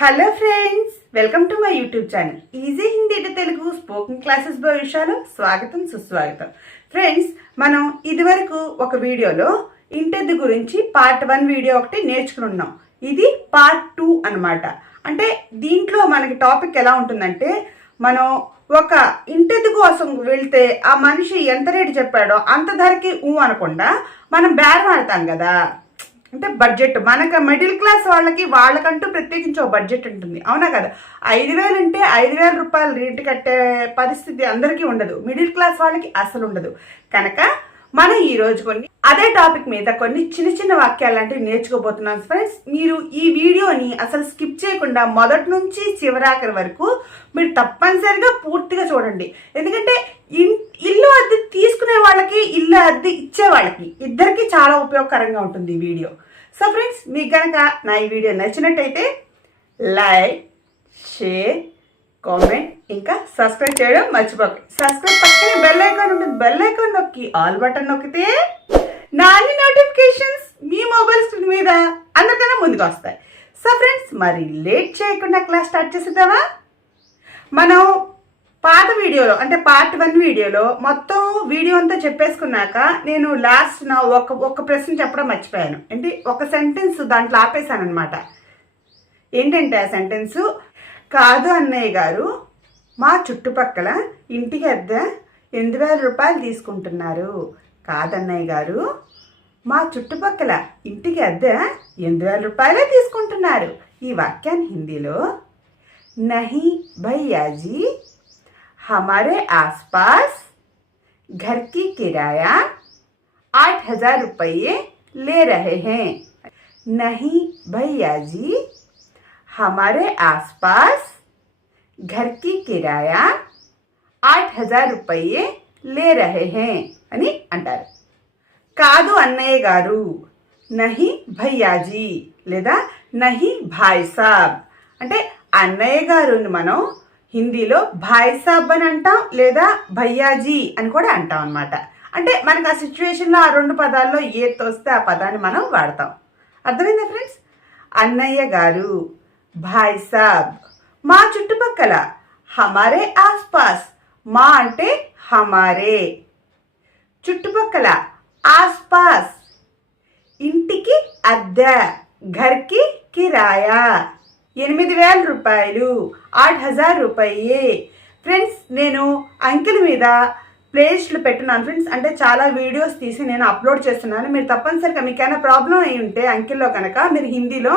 Hello friends welcome to my YouTube channel easy Hindi to Telugu spoken classes భవిష్యాలు స్వాగతం సుస్వాగతం. Friends మనం ఇదివరకు ఒక వీడియోలో ఇంటెద్దు గురించి పార్ట్ వన్ వీడియో ఒకటి నేర్చుకుని ఉన్నాం. ఇది పార్ట్ టూ అన్నమాట. అంటే దీంట్లో మనకి టాపిక్ ఎలా ఉంటుందంటే మనం ఒక ఇంటెద్దు కోసం వెళ్తే ఆ మనిషి ఎంత రేటు చెప్పాడో అంత ధరకి ఊ అనకుండా మనం బేరం మాడతాం కదా. అంటే బడ్జెట్ మనకు మిడిల్ క్లాస్ వాళ్ళకి వాళ్ళకంటూ ప్రత్యేకించి ఒక బడ్జెట్ ఉంటుంది. అవునా కదా? ఐదు వేలు అంటే ఐదు వేల రూపాయలు రేటు కట్టే పరిస్థితి అందరికీ ఉండదు. మిడిల్ క్లాస్ వాళ్ళకి అసలు ఉండదు. కనుక మనం ఈ రోజు కొన్ని అదే టాపిక్ మీద కొన్ని చిన్న చిన్న వాక్యాలు లాంటివి నేర్చుకోబోతున్నాం ఫ్రెండ్స్. మీరు ఈ వీడియోని అసలు స్కిప్ చేయకుండా మొదటి నుంచి చివరాఖరి వరకు మీరు తప్పనిసరిగా పూర్తిగా చూడండి. ఎందుకంటే ఇల్లు అద్దె తీసుకునే వాళ్ళకి ఇల్లు అద్దె ఇచ్చే వాళ్ళకి ఇద్దరికి చాలా ఉపయోగకరంగా ఉంటుంది ఈ వీడియో. సో ఫ్రెండ్స్ మీకు కనుక నా ఈ వీడియో నచ్చినట్టయితే లైక్ షేర్ కామెంట్ ఇంకా సబ్స్క్రైబ్ చేయడం మర్చిపోకండి సబ్స్క్రైబ్ పక్కనే బెల్ ఐకాన్ ఉంటుంది. బెల్ ఐకాన్ నొక్కి ఆల్ బటన్ నొక్కితే నా అన్ని నోటిఫికేషన్స్ మీ మొబైల్ స్క్రీన్ మీద అందరికన్నా ముందుకు వస్తాయి. సో ఫ్రెండ్స్ మరి లేట్ చేయకుండా క్లాస్ స్టార్ట్ చేసేద్దామా? మనం పాత వీడియోలో అంటే పార్ట్ వన్ వీడియోలో మొత్తం వీడియో అంతా చెప్పేసుకున్నాక నేను లాస్ట్ నా ఒక ఒక ప్రశ్న చెప్పడం మర్చిపోయాను. ఏంటి? ఒక సెంటెన్స్ దాంట్లో ఆపేశాను అనమాట ఏంటంటే ఆ సెంటెన్సు కాదు అన్నయ్య గారు మా చుట్టుపక్కల ఇంటికి అద్దె ఎనిమిది వేల రూపాయలు తీసుకుంటున్నారు కాదన్నయ్య గారు మా చుట్టుపక్కల ఇంటికి అద్దె ఎనిమిది వేల రూపాయలే తీసుకుంటున్నారు ఈ వాక్యాన్ని హిందీలో నహీ భయ్యాజీ हमारे आसपास घर की किराया आठ हजार रुपये ले रहे हैं नहीं भैया जी हमारे आसपास घर की किराया आठ हजार रुपये ले रहे हैं అని అంటారు కాదు అన్నయ్య గారు నహి భయ్యాజీ లేదా నహి భాయ్ సాబ్ అంటే అన్నయ్య గారుని మనం హిందీలో భాయ్ సాబ్ అని అంటాం లేదా భయ్యాజీ అని కూడా అంటాం అనమాట అంటే మనకు ఆ సిచ్యువేషన్లో ఆ రెండు పదాల్లో ఏది తోస్తే ఆ పదాన్ని మనం వాడతాం అర్థమైందా ఫ్రెండ్స్ అన్నయ్య గారు భాయ్ సాబ్ మా చుట్టుపక్కల హమారే ఆస్పాస్ మా అంటే హమారే చుట్టుపక్కల ఆస్పాస్ ఇంటికి అద్దె ఘర్కి కిరాయా ఎనిమిది వేల రూపాయలు ఆట్ హజార్ రూపాయి ఫ్రెండ్స్ నేను అంకెల మీద ప్లేలిస్ట్లు పెట్టున్నాను. ఫ్రెండ్స్ అంటే చాలా వీడియోస్ తీసి నేను అప్లోడ్ చేస్తున్నాను. మీరు తప్పనిసరిగా మీకు ప్రాబ్లం అయి ఉంటే అంకెల్లో కనుక మీరు హిందీలో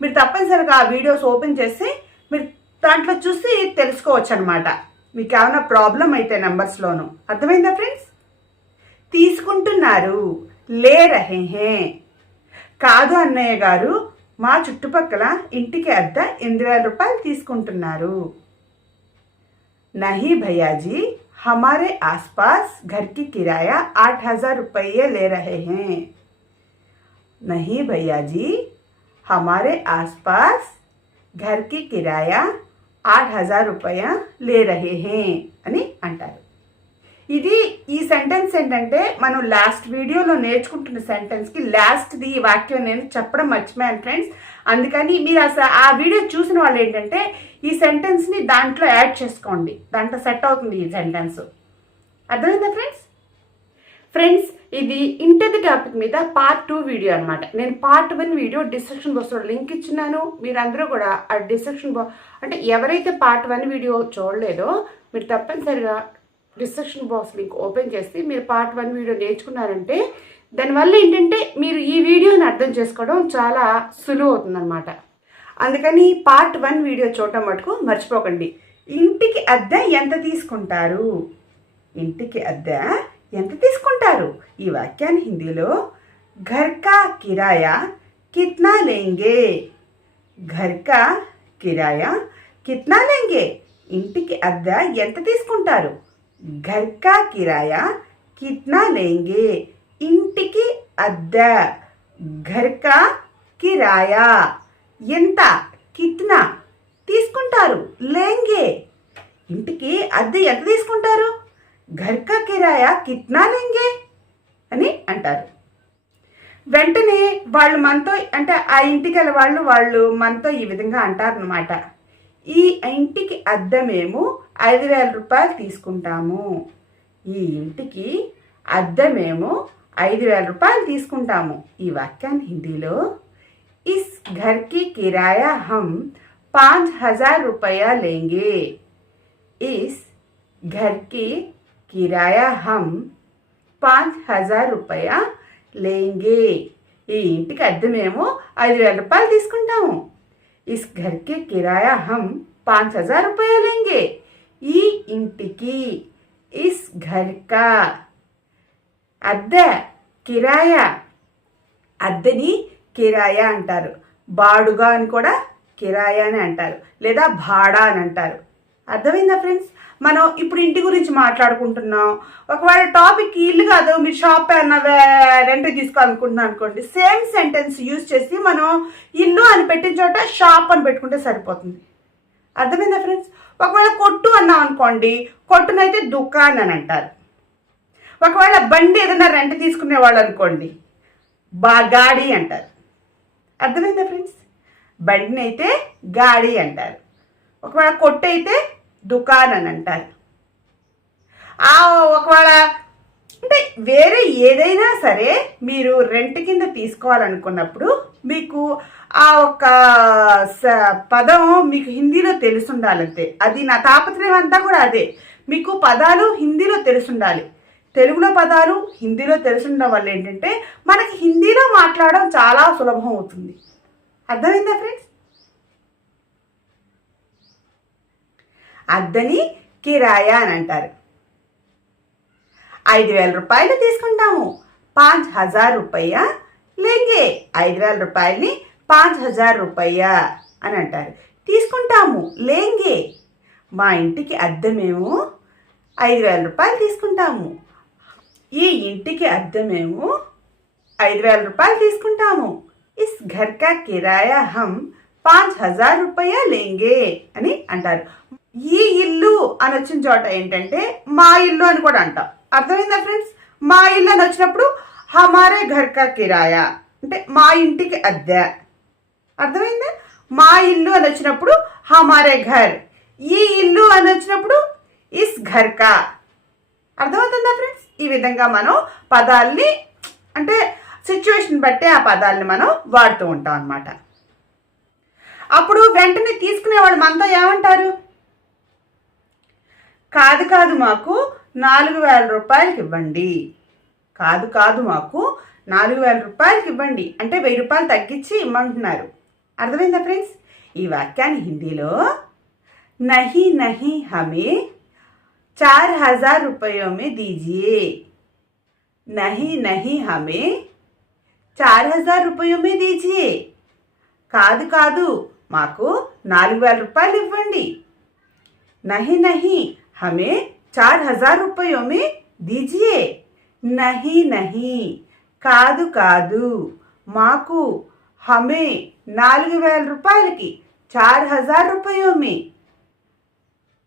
మీరు తప్పనిసరిగా ఆ వీడియోస్ ఓపెన్ చేసి మీరు దాంట్లో చూసి తెలుసుకోవచ్చు అనమాట మీకు ఏమైనా ప్రాబ్లం అయితే నెంబర్స్లోను. అర్థమైందా ఫ్రెండ్స్? తీసుకుంటున్నారు. లే రహే హే కాదు అన్నయ్య గారు మా చుట్టుపక్కల ఇంటికి అద్ద ఎనిమిది వేల రూపాయలు తీసుకుంటున్నారు. నహీ భయ్యాజీ హమారే ఆస్పాస్ ఘర్కి కిరాయా ఆట్ హజార్ రూపాయే లే రహే హే నహీ భయ్యాజీ हमारे आसपास घर की किराया आठ हजार रुपया ले रहे हैं అని అంటారు ఇది ఈ సెంటెన్స్ ఏంటంటే మనం లాస్ట్ వీడియోలో నేర్చుకుంటున్న సెంటెన్స్కి లాస్ట్ది ఈ వాక్యం నేను చెప్పడం మర్చిపోయాను ఫ్రెండ్స్ అందుకని మీరు అసలు ఆ వీడియో చూసిన వాళ్ళు ఏంటంటే ఈ సెంటెన్స్ని దాంట్లో యాడ్ చేసుకోండి దాంట్లో సెట్ అవుతుంది ఈ సెంటెన్స్ అర్థమైందా ఫ్రెండ్స్ ఫ్రెండ్స్ ఇది ఇంటిది టాపిక్ మీద పార్ట్ టూ వీడియో అనమాట నేను పార్ట్ వన్ వీడియో డిస్క్రిప్షన్ బాక్స్లో లింక్ ఇచ్చినాను మీరందరూ కూడా ఆ డిస్క్రిప్షన్ బాక్స్ అంటే ఎవరైతే పార్ట్ వన్ వీడియో చూడలేదో మీరు తప్పనిసరిగా డిస్క్రిప్షన్ బాక్స్ లింక్ ఓపెన్ చేసి మీరు పార్ట్ వన్ వీడియో నేర్చుకున్నారంటే దానివల్ల ఏంటంటే మీరు ఈ వీడియోని అర్థం చేసుకోవడం చాలా సులువు అవుతుందన్నమాట. అందుకని పార్ట్ వన్ వీడియో చూడటం మటుకు మర్చిపోకండి. ఇంటికి అద్దె ఎంత తీసుకుంటారు? ఇంటికి అద్దె ఎంత తీసుకుంటారు? ఈ వాక్యాన్ని హిందీలో ఘర్ కా కిరాయా కిత్నా లేంగే. ఘర్ కా కిరాయా కిత్నా లేంగే. ఇంటికి అద్దె ఎంత తీసుకుంటారు? ఘర్ కా కిరాయా కిత్నా లేంగే. ఇంటికి అద్దె. ఘర్ కా కిరాయా ఎంత? కిత్నా తీసుకుంటారు. లేంగే. ఇంటికి అద్దె ఎంత తీసుకుంటారు? ఘర్ కా కిరాయా కిత్నా లెంగే? అని అంటారు. వెంటనే వాళ్ళు మనతో అంటే ఆ ఇంటికి వెళ్ళే వాళ్ళు వాళ్ళు మనతో ఈ విధంగా అంటారనమాట ఈ ఇంటికి అద్దమేమో ఐదు వేల రూపాయలు తీసుకుంటాము. ఈ ఇంటికి అద్దమేమో ఐదు వేల రూపాయలు తీసుకుంటాము. ఈ వాక్యాన్ని హిందీలో ఇస్ ఘర్కి కిరాయా హమ్ పాంచ్ హజార్ రూపాయ లేంగే? ఇస్ ఘర్కి కిరాయా హమ్ పాంచ్ హజార్ రూపాయ లేంగే. ఈ ఇంటికి అద్దెమేమో ఐదు వేల రూపాయలు తీసుకుంటాము. ఇస్ ఘర్కి కిరాయా హమ్ పాంచ్ హజార్ రూపాయ లేంగే. ఈ ఇంటికి ఇస్ ఘర్కా. అద్దె కిరాయా. అద్దెని కిరాయా అంటారు. బాడుగా అని కూడా కిరాయా అని అంటారు. లేదా భాడా అని అంటారు. అర్థమైందా ఫ్రెండ్స్? మనం ఇప్పుడు ఇంటి గురించి మాట్లాడుకుంటున్నాం. ఒకవేళ టాపిక్ ఇల్లు కాదు మీరు షాప్ అన్న రెంట్ తీసుకోవాలనుకుంటున్నాం అనుకోండి సేమ్ సెంటెన్స్ యూజ్ చేసి మనం ఇల్లు అని పెట్టిన చోట షాప్ అని పెట్టుకుంటే సరిపోతుంది. అర్థమైందా ఫ్రెండ్స్ ఒకవేళ కొట్టు అన్నాం అనుకోండి కొట్టునైతే దుకాన్ అని అంటారు. ఒకవేళ బండి ఏదైనా రెంట్ తీసుకునే వాళ్ళు అనుకోండి బా గాడి అంటారు. అర్థమైందా ఫ్రెండ్స్ బండిని అయితే గాడి అంటారు. ఒకవేళ కొట్టు అయితే దుకాన్ అని అంటారు. ఆ ఒకవేళ అంటే వేరే ఏదైనా సరే మీరు రెంట్ కింద తీసుకోవాలనుకున్నప్పుడు మీకు ఆ ఒక స- పదం మీకు హిందీలో తెలుసుండాలంతే. అది నా తాపత్రయం అంతా కూడా అదే. మీకు పదాలు హిందీలో తెలుసుండాలి. తెలుగులో పదాలు హిందీలో తెలుసుండడం వల్ల ఏంటంటే మనకి హిందీలో మాట్లాడడం చాలా సులభం అవుతుంది. అర్థమైందా ఫ్రెండ్స్? అద్దని కిరాయా అని అంటారు. ఐదు వేల రూపాయలు తీసుకుంటాము. పాంచ్ హజార్ రూపాయ లేంగే. ఐదు వేల రూపాయలని పాంచ్ హజార్ రూపాయ అని అంటారు. తీసుకుంటాము లేంగే. మా ఇంటికి అద్దెమేమో ఐదు వేల రూపాయలు తీసుకుంటాము. ఈ ఇంటికి అద్దెమేమో ఐదు వేల రూపాయలు తీసుకుంటాము. ఇస్ ఘర్ కా కిరాయా హమ్ పాంచ్ హజార్ రూపాయ లేంగే అని అంటారు. ఈ ఇల్లు అని వచ్చిన చోట ఏంటంటే మా ఇల్లు అని కూడా అంటాం. అర్థమైందా ఫ్రెండ్స్ మా ఇల్లు అని వచ్చినప్పుడు హమారే ఘర్ కా కిరాయా? అంటే మా ఇంటికి అద్దె. అర్థమైందా? మా ఇల్లు అని వచ్చినప్పుడు హమారే ఘర్. ఈ ఇల్లు అని వచ్చినప్పుడు ఇస్ ఘర్ కా. అర్థమవుతుందా ఫ్రెండ్స్ ఈ విధంగా మనం పదాల్ని అంటే సిచ్యువేషన్ బట్టి ఆ పదాలని మనం వాడుతూ ఉంటాం అన్నమాట. అప్పుడు వెంటనే తీసుకునేవాళ్ళు మనతో ఏమంటారు? కాదు కాదు మాకు నాలుగు వేల రూపాయలకి ఇవ్వండి కాదు కాదు మాకు నాలుగు వేల రూపాయలకి ఇవ్వండి అంటే వెయ్యి రూపాయలు తగ్గించి ఇమ్మంటున్నారు అర్థమైందా ఫ్రెండ్స్ ఈ వాక్యాన్ని హిందీలో నహి నహి హమే चार हजार रुपयों में दीजिए नहीं नहीं हमें చార్ హజార్ రూపాయలు మే దీజియే కాదు కాదు మాకు నాలుగు వేల రూపాయలు ఇవ్వండి నహి నహి హమే చార్ హజార్ रुपयों में दीजिए। नहीं नहीं। కాదు కాదు మాకు హమే నాలుగు వేల రూపాయలకి చార్ హజార్ రూపాయోమి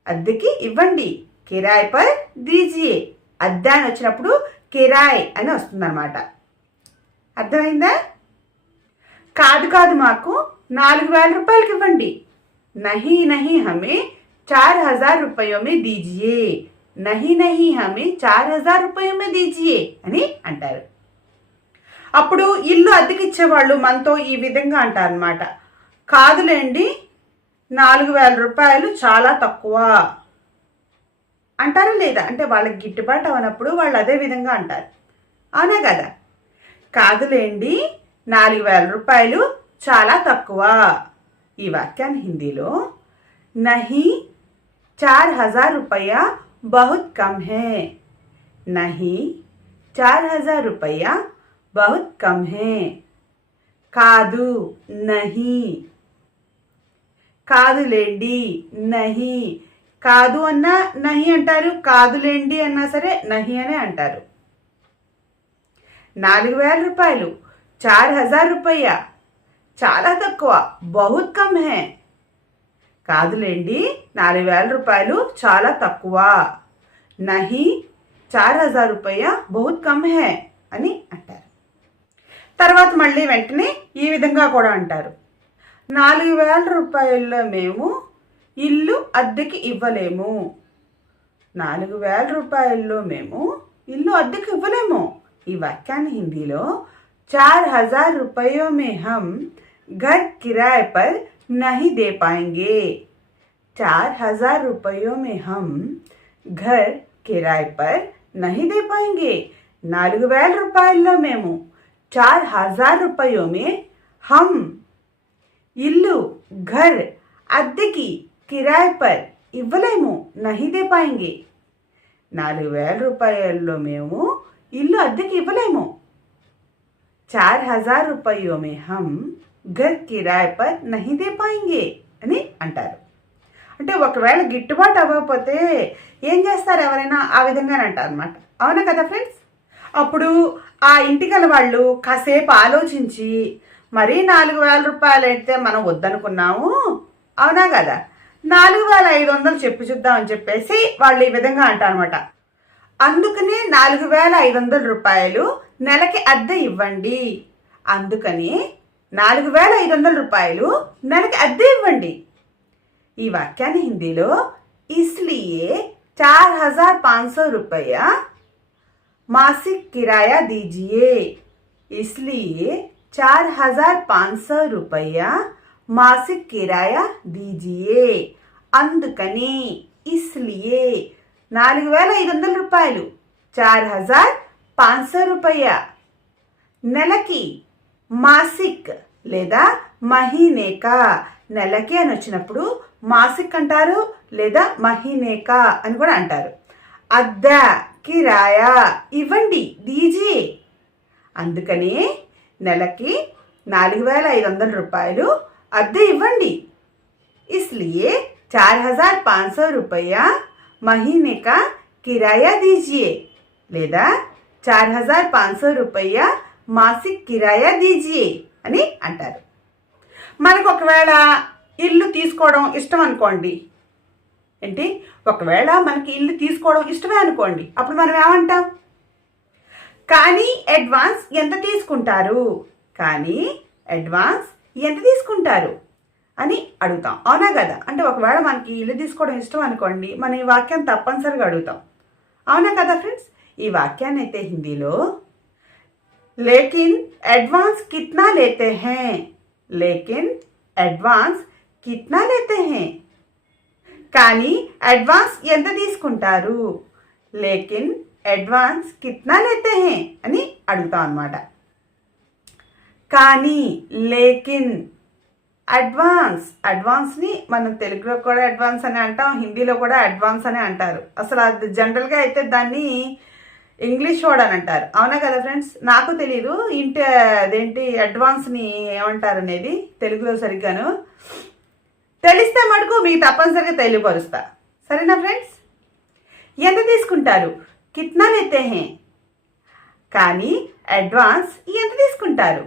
అద్దెకి ఇవ్వండి కిరాయ్ పర్ దీజియే అద్దె అని వచ్చినప్పుడు కిరాయ్ అని వస్తుందన్నమాట అర్థమైందా కాదు కాదు మాకు నాలుగు వేల రూపాయలకి ఇవ్వండి నహీ నహీ హమే चार హజార్ रुपयों में దీజియే నహి నహి హమే చార్ హజార్ రూపాయమే దీజియే అని అంటారు. అప్పుడు ఇల్లు అద్దెకిచ్చేవాళ్ళు మనతో ఈ విధంగా అంటారనమాట కాదులేండి నాలుగు వేల రూపాయలు చాలా తక్కువ. అంటారా లేదా? అంటే వాళ్ళకి గిట్టుబాటు అవనప్పుడు వాళ్ళు అదే విధంగా అంటారు. అవునా కదా? కాదులేండి నాలుగు వేల రూపాయలు చాలా తక్కువ. ఈ వాక్యాన్ని హిందీలో నహి చార్ హజార్ రూపాయ బహుత్ కమ్ హే నహి చార్ హజార్ రూపాయ బహుత్ కమ్ హే కాదు నహి కాదులేండి నహి కాదు అన్నా నహి అంటారు కాదులేండి అన్నా సరే నహి అనే అంటారు నాలుగు వేల రూపాయలు చార్ హజార్ రూపాయ చాలా తక్కువ బహుత్ కమ్ హే కాదులేండి నాలుగు వేల రూపాయలు చాలా తక్కువ. నహి చార్ హజార్ రూపాయ బహుత్ కమ్ హే అని అంటారు. తర్వాత మళ్ళీ వెంటనే ఈ విధంగా కూడా అంటారు. నాలుగు వేల రూపాయల్లో మేము ఇల్లు అద్దెకి ఇవ్వలేము. నాలుగు వేల రూపాయల్లో మేము ఇల్లు అద్దెకి ఇవ్వలేము. ఈ వాక్యాన్ని హిందీలో చార్ హజార్ రూపాయో మే హమ్ ఘర్ కిరాయ్ పర్ नहीं दे पाएंगे चार हजार रुपयों में हम घर किराए पर नहीं दे पाएंगे నాలుగు వేల రూపాయల్లో మేము చార్ హజార్ రూపాయోమే హమ్ ఇల్లు ఘర్ అద్దెకి కిరాయ్ పర్ ఇవ్వలేము నహి దే పాయింగే నాలుగు వేల రూపాయల్లో మేము ఇల్లు అద్దెకి ఇవ్వలేము చార్ హజార్ రూపాయో మే హమ్ ఘర్ కిరాయ్ పర్ నహి దే పాయింగే అని అంటారు. అంటే ఒకవేళ గిట్టుబాటు అవ్వకపోతే ఏం చేస్తారు ఎవరైనా? ఆ విధంగానే అంటారు అనమాట అవునా కదా ఫ్రెండ్స్? అప్పుడు ఆ ఇంటికల వాళ్ళు కాసేపు ఆలోచించి మరీ నాలుగు వేల రూపాయలు అయితే మనం వద్దనుకున్నాము. అవునా కదా? నాలుగు వేల ఐదు వందలు చెప్పి చూద్దామని చెప్పేసి వాళ్ళు ఈ విధంగా అంటారనమాట అందుకనే నాలుగు వేల ఐదు వందల రూపాయలు నెలకి అద్దె ఇవ్వండి. అందుకని నాలుగు వేల ఐదు వందల రూపాయలు నెలకి అద్దె ఇవ్వండి. ఈ వాక్యాన్ని హిందీలో ఇస్లియే చార్ హజార్ పాంచ్ సో రూపాయ మాసిక్ కిరాయా దీజియే. ఇస్లియే చార్ హజార్ पाँच సో रुपया మాసిక్ కిరాయా दीजिए అందుకని ఇస్లియే నాలుగు వేల ఐదు వందల రూపాయలు చార్ హజార్ పాంచ రూపాయ నెలకి మాసిక్ లేదా మహీనేక. నెలకి అని వచ్చినప్పుడు మాసిక్ అంటారు లేదా మహీనేక అని కూడా అంటారు. అద్దె కిరాయా ఇవ్వండి డీజీ. అందుకని నెలకి నాలుగు వేల ఐదు వందల రూపాయలు అద్దె ఇవ్వండి. ఇస్లియే చార్ హజార్ పాంచ రూపాయ रुपया కిరాయా का లేదా दीजिए హజార్ चार हजार మాసిక్ కిరాయా దీజియే అని అంటారు. మనకు ఒకవేళ ఇల్లు తీసుకోవడం ఇష్టం అనుకోండి. ఏంటి? ఒకవేళ మనకి ఇల్లు తీసుకోవడం ఇష్టమే అనుకోండి. అప్పుడు మనం ఏమంటాం? కానీ అడ్వాన్స్ ఎంత తీసుకుంటారు? కానీ అడ్వాన్స్ ఎంత తీసుకుంటారు? అని అడుగుతాం. అవునా కదా? అంటే ఒకవేళ మనకి ఇల్లు తీసుకోవడం ఇష్టం అనుకోండి మనం ఈ వాక్యం తప్పనిసరిగా అడుగుతాం. అవునా కదా ఫ్రెండ్స్? ఈ వాక్యాన్ని అయితే హిందీలో లేకిన్ అడ్వాన్స్ కిత్నా లేతే హే లేకిన్ అడ్వాన్స్ కిత్నా లేతే హే కానీ అడ్వాన్స్ ఎంత తీసుకుంటారు? లేకిన్ అడ్వాన్స్ కిత్నా లేతే హే? అని అడుగుతాం అనమాట కానీ లేకిన్ అడ్వాన్స్ అడ్వాన్స్ని మనం తెలుగులో కూడా అడ్వాన్స్ అని అంటాం హిందీలో కూడా అడ్వాన్స్ అని అంటారు. అసలు అది జనరల్గా అయితే దాన్ని ఇంగ్లీష్ వర్డ్ అని అంటారు అవునా కదా ఫ్రెండ్స్? నాకు తెలీదు. ఇంటి అదేంటి అడ్వాన్స్ని ఏమంటారు అనేది తెలుగులో సరిగ్గాను. తెలిస్తే మటుకు మీకు తప్పనిసరిగా తెలియపరుస్తా. సరేనా ఫ్రెండ్స్? ఎంత తీసుకుంటారు? కిట్నా లేతే హే? కానీ అడ్వాన్స్ ఎంత తీసుకుంటారు?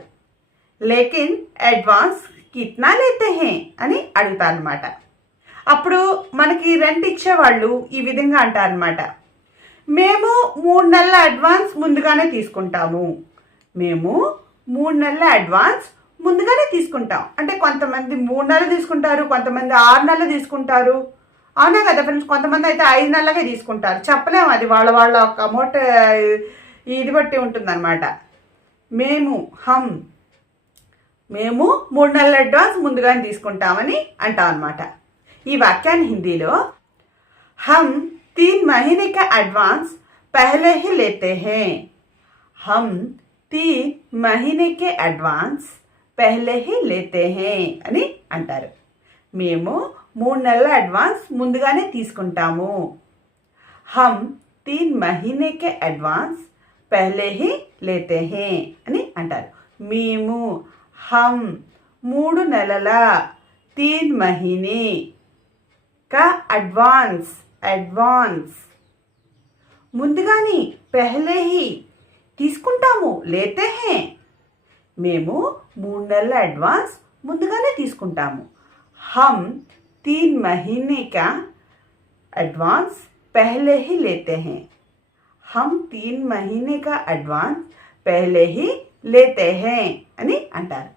లేకిన్ అడ్వాన్స్ కిట్నా లేతే హే? అని అడుగుతారనమాట అప్పుడు మనకి రెంట్ ఇచ్చేవాళ్ళు ఈ విధంగా అంటారనమాట. మేము మూడు నెలల అడ్వాన్స్ ముందుగానే తీసుకుంటాము. మేము మూడు నెలల అడ్వాన్స్ ముందుగానే తీసుకుంటాం. అంటే కొంతమంది మూడు నెలలు తీసుకుంటారు కొంతమంది ఆరు నెలలు తీసుకుంటారు. అవునా కదా ఫ్రెండ్స్ కొంతమంది అయితే ఐదు నెలలకే తీసుకుంటారు. చెప్పలేము అది వాళ్ళ వాళ్ళ ఒక అమౌంట్ ఇది బట్టి ఉంటుందన్నమాట. మేము హమ్ మేము మూడు నెలల అడ్వాన్స్ ముందుగానే తీసుకుంటామని అంటాం అనమాట ఈ వాక్యాన్ని హిందీలో హమ్ तीन महीने का एडवांस पहले ही लेते हैं हम तीन महीने के అడ్వాన్స్ పహలే హీ లేతే హే అని అంటారు మేము మూడు నెలల అడ్వాన్స్ ముందుగానే తీసుకుంటాము హమ్ తీన్ మహీనేకే అడ్వాన్స్ పహలే హీ లేతే హే అని అంటారు మేము హమ్ మూడు నెలల తీన్ మహీనే కా అడ్వాన్స్ అడ్వాన్స్. ముందుగానే పెహలే హీ తీసుకుంటాము లేతే హే మేము మూడు నెలల అడ్వాన్స్ ముందుగానే తీసుకుంటాము. హమ్ తీన్ మహీనే క్యా అడ్వాన్స్ పెహలే హీ లేతే హే హమ్ తీన్ మహీనే కా అడ్వాన్స్ పెహలే హీ లేతే హే అని అంటారు.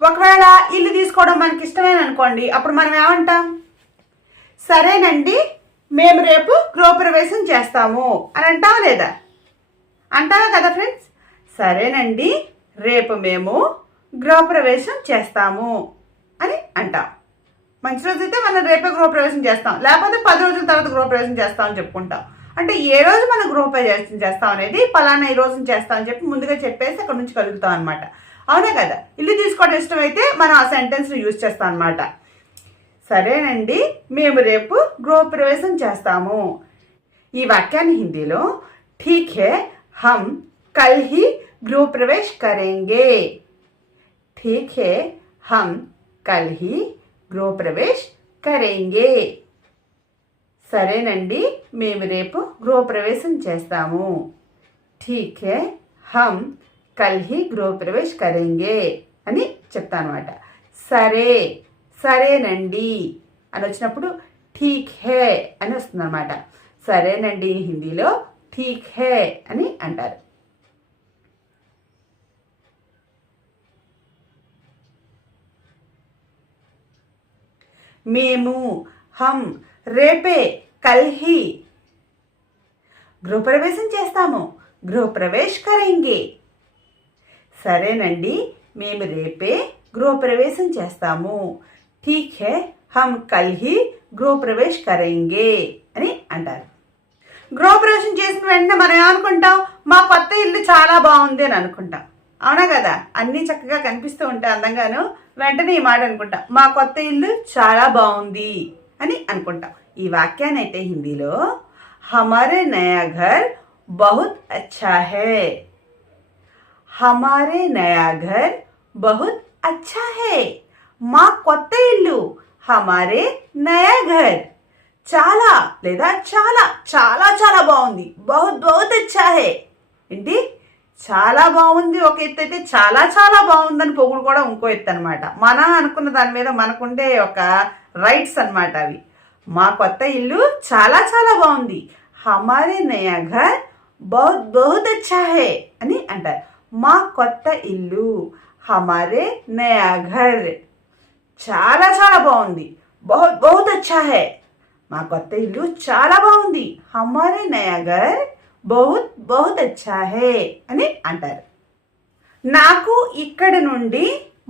ఒకవేళ ఇల్లు తీసుకోవడం మనకి ఇష్టమేననుకోండి అప్పుడు మనం ఏమంటాం? సరేనండి మేము రేపు గృహప్రవేశం చేస్తాము అని అంటావా లేదా? అంటావా కదా ఫ్రెండ్స్? సరేనండి రేపు మేము గృహప్రవేశం చేస్తాము అని అంటాం. మంచి రోజు అయితే మనం రేపే గృహప్రవేశం చేస్తాం. లేకపోతే పది రోజుల తర్వాత గృహప్రవేశం చేస్తామని చెప్పుకుంటాం. అంటే ఏ రోజు మనం గృహప్రవేశం చేస్తాం అనేది పలానా ఈ రోజు చేస్తాం అని చెప్పి ముందుగా చెప్పేసి అక్కడ నుంచి కలుగుతాం అనమాట అవునా కదా? ఇల్లు తీసుకోవడం ఇష్టమైతే మనం ఆ సెంటెన్స్ని యూజ్ చేస్తాం అనమాట సరేనండి మేము రేపు గృహప్రవేశం చేస్తాము. ఈ వాక్యాన్ని హిందీలో ఠీక్ హే హమ్ కల్ హీ గృహప్రవేశ్ కరేంగే. ఠీక్ హే హమ్ కల్ హీ గృహప్రవేశ్ కరేంగే. సరేనండి మేము రేపు గృహప్రవేశం చేస్తాము. ఠీక్ హే హమ్ కల్ హీ గృహప్రవేశ్ కరేంగే అని చెప్తాను అనమాట సరే. సరేనండి అని వచ్చినప్పుడు ఠీక్ హే అని వస్తుంది అనమాట సరేనండి హిందీలో ఠీక్ హే అని అంటారు. మేము హమ్ రేపే కల్హి. గృహప్రవేశం చేస్తాము. గృహప్రవేశ్ కరేంగే సరేనండి మేము రేపే గృహప్రవేశం చేస్తాము. ఠీక్ హే హమ్ కల్హి గృహప్రవేశ్ కరేంగే అని అంటారు. గృహప్రవేశం చేసిన వెంటనే మనం ఏమనుకుంటాం? మా కొత్త ఇల్లు చాలా బాగుంది అని అనుకుంటాం. అవునా కదా? అన్నీ చక్కగా కనిపిస్తూ ఉంటాయి అందంగాను. వెంటనే ఈ మాట అనుకుంటాం. మా కొత్త ఇల్లు చాలా బాగుంది అని అనుకుంటాం. ఈ వాక్యాన్ని అయితే హిందీలో హమారే నయా ఘర్ బహుత్ అచ్చా హే. హమారే నయా ఘర్ బహుత్ అచ్చా హే. మా కొత్త ఇల్లు హమారే నయా ఘర్. చాలా లేదా చాలా చాలా చాలా బాగుంది. బహుత్ బహుత్ అచ్చా హే. ఏంటి? చాలా బాగుంది ఒక ఎత్తు అయితే చాలా చాలా బాగుందని పొగుడు కూడా ఇంకో ఎత్తు అనమాట మన అనుకున్న దాని మీద మనకుండే ఒక రైట్స్ అన్నమాట అవి. మా కొత్త ఇల్లు చాలా చాలా బాగుంది. హమారే నయా ఘర్ బహుత్ బహుత్ అచ్చా హే అని అంటారు. మా కొత్త ఇల్లు హమారే నయా ఘర్. చాలా చాలా బాగుంది. బహుత్ బహుత్ అచ్చా హే. మా కొత్త ఇల్లు చాలా బాగుంది. హమారే నయాగర్ బహుత్ బహుత్ అచ్చా హే అని అంటారు. నాకు ఇక్కడ నుండి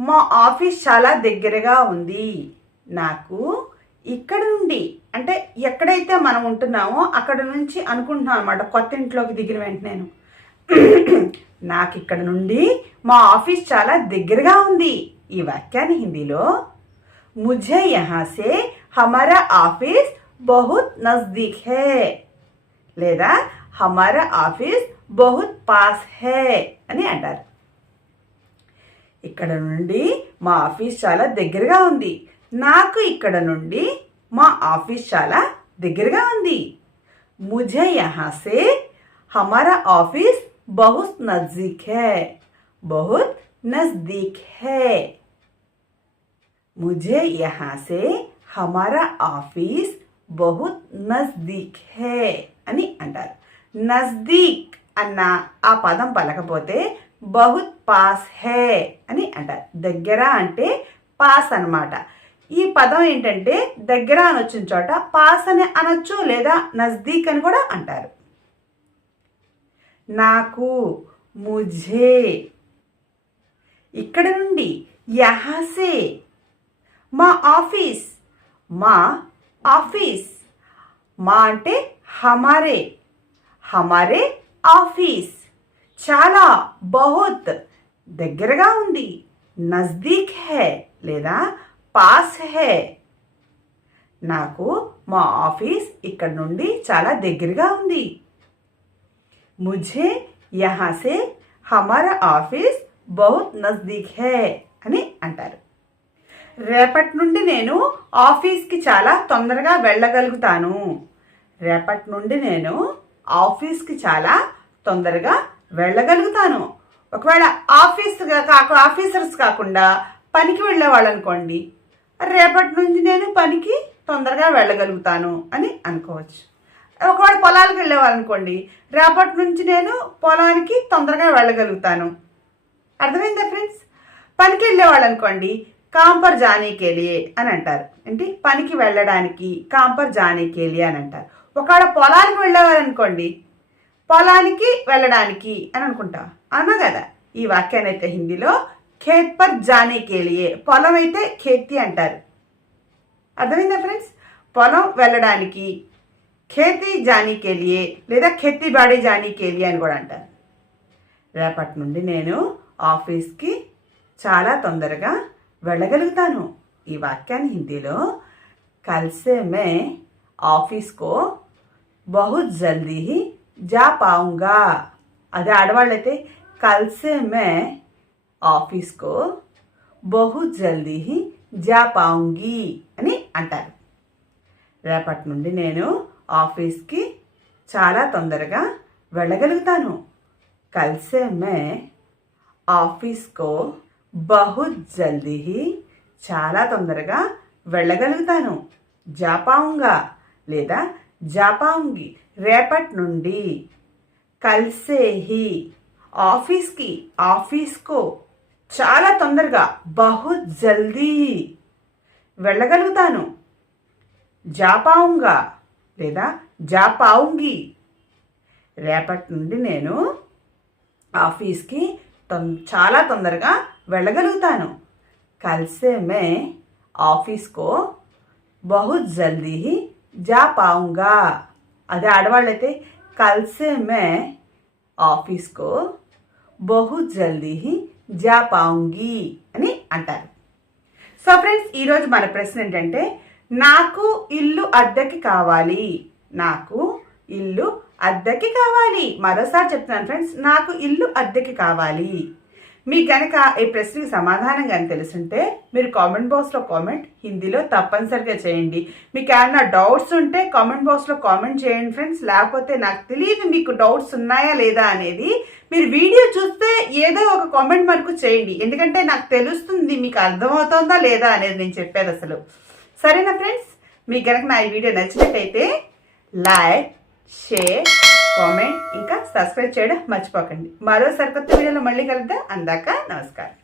మా ఆఫీస్ చాలా దగ్గరగా ఉంది. నాకు ఇక్కడ నుండి అంటే ఎక్కడైతే మనం ఉంటున్నామో అక్కడ నుంచి అనుకుంటున్నాం అనమాట కొత్త ఇంట్లోకి దిగిన వెంటనే నాకు ఇక్కడ నుండి మా ఆఫీస్ చాలా దగ్గరగా ఉంది. ఈ వాక్యాన్ని హిందీలో मुझे यहाँ से हमारा ऑफिस बहुत नज़दीक है। లేదా हमारा ఆఫీస్ బహుత్ పాస్ హే అని అంటారు. ఇక్కడ నుండి మా ఆఫీస్ చాలా దగ్గరగా ఉంది. నాకు ఇక్కడ నుండి మా ఆఫీస్ చాలా దగ్గరగా ఉంది. ముజే యహాసే హమారా ఆఫీస్ బహుత్ నజదీక్ హే బహుత్ నజదీక్ హే. मुझे यहाँ से हमारा ఆఫీస్ బహుత్ నజ్దీక్ హే అని అంటారు నజ్దీక్ అన్న ఆ పదం పలకపోతే బహుత్ పాస్ హే అని అంటారు దగ్గర అంటే పాస్ అన్నమాట ఈ పదం ఏంటంటే దగ్గర అని వచ్చిన చోట పాస్ అని అనొచ్చు లేదా నజ్దీక్ అని కూడా అంటారు నాకు ముఝే ఇక్కడ నుండి యహాసే మా ఆఫీస్ మా ఆఫీస్. మా అంటే హమారే హమారే ఆఫీస్. చాలా బహుత్ దగ్గరగా ఉంది నజదీక్ హే లేదా పాస్ హే. నాకు మా ఆఫీస్ ఇక్కడ నుండి చాలా దగ్గరగా ఉంది. ముఝే యహాసే హమారా ఆఫీస్ బహుత్ నజదీక్ హే అని అంటారు. రేపటి నుండి నేను ఆఫీస్కి చాలా తొందరగా వెళ్ళగలుగుతాను. రేపటి నుండి నేను ఆఫీస్కి చాలా తొందరగా వెళ్ళగలుగుతాను. ఒకవేళ ఆఫీస్గా కాక ఆఫీసర్స్ కాకుండా పనికి వెళ్ళేవాళ్ళు అనుకోండి రేపటి నుంచి నేను పనికి తొందరగా వెళ్ళగలుగుతాను అని అనుకోవచ్చు. ఒకవేళ పొలాలకు వెళ్ళేవాళ్ళు అనుకోండి రేపటి నుంచి నేను పొలానికి తొందరగా వెళ్ళగలుగుతాను. అర్థమైందా ఫ్రెండ్స్? పనికి వెళ్ళేవాళ్ళు అనుకోండి కాంపర్ జానీకేలియే అని అంటారు. ఏంటి? పనికి వెళ్ళడానికి కాంపర్ జానీకేలియే అని అంటారు. ఒకవేళ పొలానికి వెళ్ళేవారు అనుకోండి పొలానికి వెళ్ళడానికి అని అనుకుంటా. అన్నా కదా? ఈ వాక్యాన్ని అయితే హిందీలో ఖేత్ పర్ జానీకేలియే పొలం అయితే ఖేతి అంటారు. అర్థమైందా ఫ్రెండ్స్? పొలం వెళ్ళడానికి ఖేతీ జానీకేలియే లేదా ఖేతీ బాడీ జానీకేలియే అని కూడా అంటారు. రేపటి నుండి నేను ఆఫీస్కి చాలా తొందరగా వెళ్ళగలుగుతాను. ఈ వాక్యాన్ని హిందీలో కల్సే మే ఆఫీస్కో బహుత్ జల్దీ జా పావుంగా అదే ఆడవాళ్ళైతే కల్సే మే ఆఫీస్కో బహుత్ జల్దీ జా పావుంగి అని అంటారు. రేపటి నుండి నేను ఆఫీస్కి చాలా తొందరగా వెళ్ళగలుగుతాను. కల్సే మే ఆఫీస్కో బహు జల్దీ చాలా తొందరగా వెళ్ళగలుగుతాను. జాపాంగా లేదా జాపాంగి రేపటి నుండి కల్సేహి ఆఫీస్కి ఆఫీస్కో చాలా తొందరగా బహు జల్దీ వెళ్ళగలుగుతాను. జాపాంగా లేదా జాపాంగి రేపటి నుండి నేను ఆఫీస్కి తొం చాలా తొందరగా వెళ్ళగలుగుతాను. కల్సే మే ఆఫీస్కో బహు జల్దీ జా పావుంగా అదే ఆడవాళ్ళైతే కల్సే మే ఆఫీస్కో బహు జల్దీ జా పావుంగి అని అంటారు. సో ఫ్రెండ్స్ ఈరోజు మన ప్రశ్న ఏంటంటే నాకు ఇల్లు అద్దెకి కావాలి. నాకు ఇల్లు అద్దెకి కావాలి. మరోసారి చెప్తున్నాను ఫ్రెండ్స్ నాకు ఇల్లు అద్దెకి కావాలి. మీకు కనుక ఈ ప్రశ్నకి సమాధానం కానీ తెలుసుంటే మీరు కామెంట్ బాక్స్లో కామెంట్ హిందీలో తప్పనిసరిగా చేయండి. మీకు ఏమన్నా డౌట్స్ ఉంటే కామెంట్ బాక్స్లో కామెంట్ చేయండి ఫ్రెండ్స్. లేకపోతే నాకు తెలియదు మీకు డౌట్స్ ఉన్నాయా లేదా అనేది మీరు వీడియో చూస్తే ఏదో ఒక కామెంట్ మనకు చేయండి. ఎందుకంటే నాకు తెలుస్తుంది మీకు అర్థమవుతుందా లేదా అనేది నేను చెప్పేది అసలు. సరేనా ఫ్రెండ్స్? మీకు కనుక నా ఈ వీడియో నచ్చినట్టయితే లైక్ షేర్ కామెంట్ ఇంకా సబ్స్క్రైబ్ చేయడం మర్చిపోకండి. మరో సరికొత్త వీడియోలో మళ్ళీ కలుద్దాం. అందాక నమస్కారం.